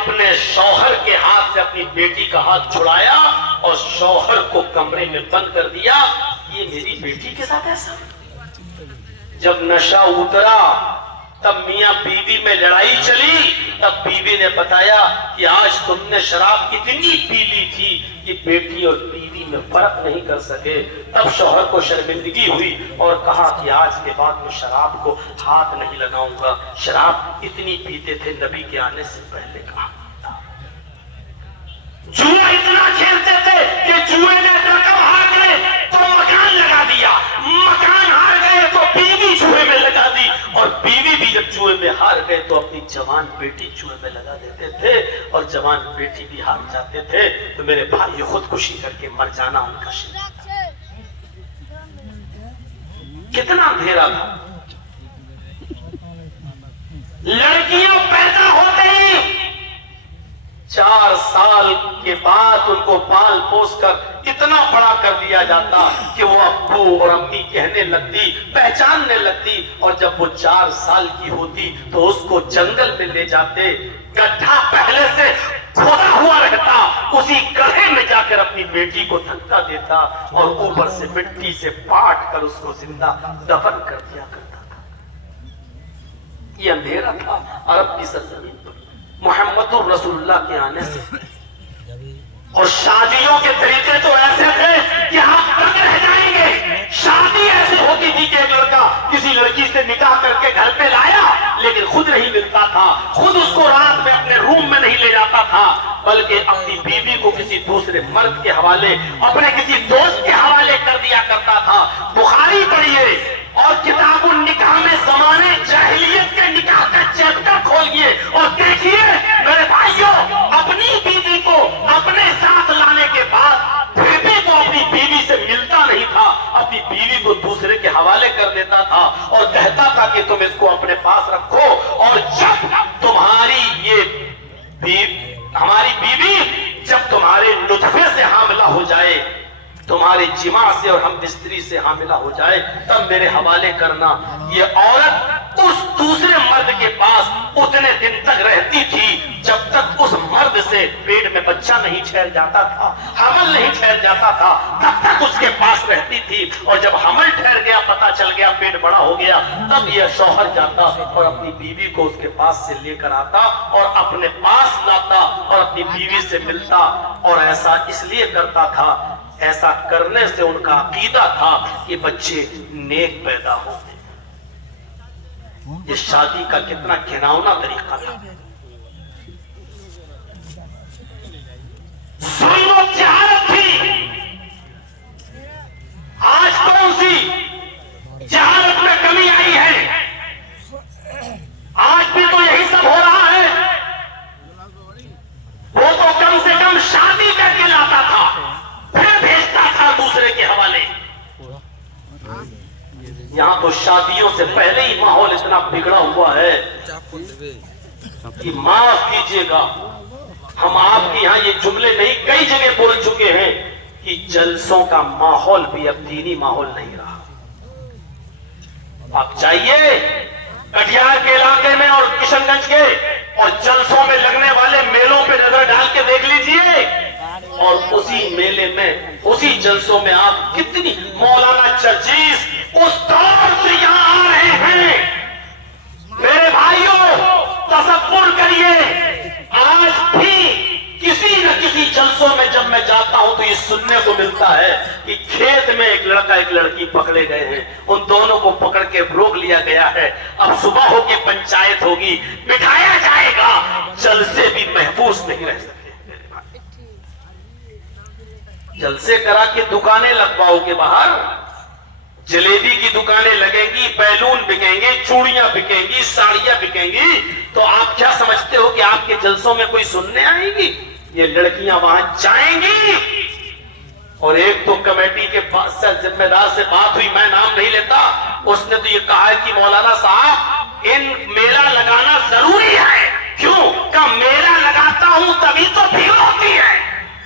اپنے شوہر کے ہاتھ سے اپنی بیٹی کا ہاتھ چھڑایا اور شوہر کو کمرے میں بند کر دیا. یہ میری بیٹی کے ساتھ ایسا. جب نشہ اترا تب میاں بیوی میں لڑائی چلی. تب بیوی نے بتایا کہ آج تم نے شراب کتنی پی لی تھی کہ بیٹی اور بیوی میں فرق نہیں کر سکے. تب شوہر کو شرمندگی ہوئی اور کہا کہ آج کے بعد میں شراب کو ہاتھ نہیں لگاؤں گا. شراب اتنی پیتے تھے نبی کے آنے سے پہلے کہا تھا. جوا اتنا کھیلتے تھے کہ جوئے نے رقم ہار گئے تو مکان لگا دیا, مکان ہار گئے تو بیوی جوئے میں لگا دی, اور بیوی بھی جب جوئے میں ہار گئے تو اپنی جوان بیٹی جوئے میں لگا دیتے تھے, اور جوان بیٹی بھی ہار جاتے تھے. تو میرے بھائی خودکشی کر کے مر جانا ان کا شرک. کتنا اندھیرا تھا. لڑکیاں پیدا ہوتے ہی 4 سال کے بعد ان کو پال پوس کر اتنا بڑا کر دیا جاتا کہ وہ ابو اور امی کہنے لگتی, پہچاننے لگتی. اور جب وہ 4 سال کی ہوتی تو اس کو جنگل میں لے جاتے. گڈھا پہلے سے کھودا ہوا رہتا, اسی گڑھے میں جا کر اپنی بیٹی کو دھکا دیتا اور اوپر سے مٹی سے پاٹ کر اس کو زندہ دفن کر دیا کرتا تھا. یہ اندھیرا تھا عرب کی سرزمین پر محمد رسول اللہ کے آنے سے. اور شادیوں کے طریقے تو ایسے تھے کہ آپ تنگ رہ جائیں گے. شادی ایسی ہوتی تھی کہ ایک لڑکا کسی لڑکی سے نکاح کر کے گھر پہ لایا لیکن خود نہیں ملتا تھا, خود اس کو رات میں اپنے روم میں نہیں لے جاتا تھا, بلکہ اپنی بیوی کو کسی دوسرے مرد کے حوالے, اپنے کسی دوست کے حوالے کر دیا کرتا تھا. بخاری پڑھیے اور کتاب النکاح میں زمانے جاہلیت کے نکاح کا چیپٹر کھولیے اور دیکھیے میرے بھائیوں, اپنی بیوی کو اپنے ساتھ لانے کے بعد پھر بھی وہ اپنی بیوی سے ملتا نہیں تھا, اپنی بیوی کو دوسرے کے حوالے کر دیتا تھا اور کہتا تھا کہ تم اس کو اپنے پاس رکھو, اور جب تمہاری ہماری بیوی جب تمہارے نطفے سے حاملہ ہو جائے, تمہارے جماع سے اور ہم بستری سے حاملہ ہو جائے, تب میرے حوالے کرنا. یہ عورت اس دوسرے مرد کے پاس اتنے دن تک رہتی تھی جب تک اس مرد سے پیٹ میں بچہ نہیں ٹھہر جاتا تھا, حمل نہیں ٹھہر جاتا تھا, تب تک اس کے پاس رہتی تھی. اور جب حمل ٹھہر گیا, پتا چل گیا پیٹ بڑا ہو گیا, تب یہ شوہر جاتا اور اپنی بیوی کو اس کے پاس سے لے کر آتا اور اپنے پاس لاتا اور اپنی بیوی سے ملتا. اور ایسا اس لیے کرتا تھا, ایسا کرنے سے ان کا عقیدہ تھا کہ بچے نیک پیدا ہوتے. یہ شادی کا کتنا گھناؤنا طریقہ تھا. ظلم و جہالت تھی. آج کون سی جہالت میں کمی آئی ہے؟ آج بھی تو یہی سب ہو رہا ہے. وہ تو کم سے کم شادی کر کے لاتا تھا, پھر بھیجتا تھا دوسرے کے حوالے. یہاں تو شادیوں سے پہلے ہی ماحول اتنا بگڑا ہوا ہے کہ معاف کیجیے گا, ہم آپ کے یہاں یہ جملے نہیں کئی جگہ بول چکے ہیں کہ جلسوں کا ماحول بھی اب دینی ماحول نہیں رہا. آپ جائیے کٹیہار کے علاقے میں اور کشن گنج کے اور جلسوں میں لگنے والے میلوں پہ نظر ڈال کے دیکھ لیجئے, اور اسی میلے میں اسی جلسوں میں آپ کتنی مولانا چرچیز اس دور سے یہاں آ رہے ہیں. میرے بھائیوں تصور کریے, آج بھی کسی نہ کسی جلسوں میں جب میں جاتا ہوں تو یہ سننے کو ملتا ہے کہ کھیت میں ایک لڑکا ایک لڑکی پکڑے گئے ہیں, ان دونوں کو پکڑ کے روک لیا گیا ہے, اب صبح ہو کے پنچایت ہوگی, بٹھایا جائے گا. جلسے بھی محفوظ نہیں رہ سکتے. جلسے کرا کے دکانیں لگواؤ کے باہر, جلیبی کی دکانیں لگیں گی, بیلون بکیں گے, چوڑیاں بکیں گی, ساڑیاں بکیں گی, تو آپ کیا سمجھتے ہو کہ آپ کے جلسوں میں کوئی سننے آئے گی؟ یہ لڑکیاں وہاں جائیں گی. اور ایک تو کمیٹی کے ذمہ دار سے بات ہوئی, میں نام نہیں لیتا, اس نے تو یہ کہا ہے کہ مولانا صاحب ان میلہ لگانا ضروری ہے. کیوں کہ میلہ لگاتا ہوں تبھی تو بھیڑ ہوتی ہے,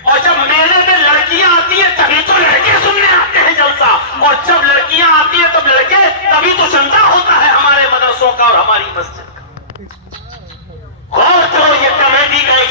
اور جب میلے میں لڑکیاں آتی ہیں تبھی تو لڑکے سننے آتے ہیں جلسہ, اور جب لڑکیاں آتی ہیں تب لڑکے, تبھی تو چندہ ہوتا ہے ہمارے مدرسوں کا اور ہماری مسجد کا. غور کرو, یہ کمیٹی کا ایک